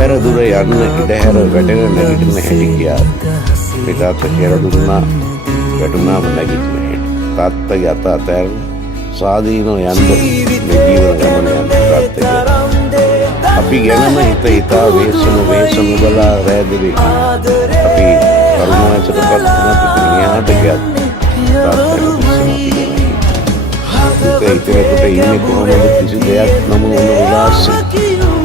පෙරදුර යන්න ඉඩහැර වැටෙන නැගිටින හැටි කියා මේ තාත්තා කියලා දුන්නා. වැටුණාම නැගිටින හැටි තාත්තගේ අත අතෑරන සාදීනෝ යන්න මේ ජීවන ගමන යන තාත්තගේ අපි ගැනම හිතා වේසම බලා රැඳෙවි. අපි කරුණ වයසටපත් වුණත් මෙහාට ගියත් තාත්තගේ ඉතිරෙකට ඉන්නේ කොහොමද කිසි දෙයක් නම උලාසෙ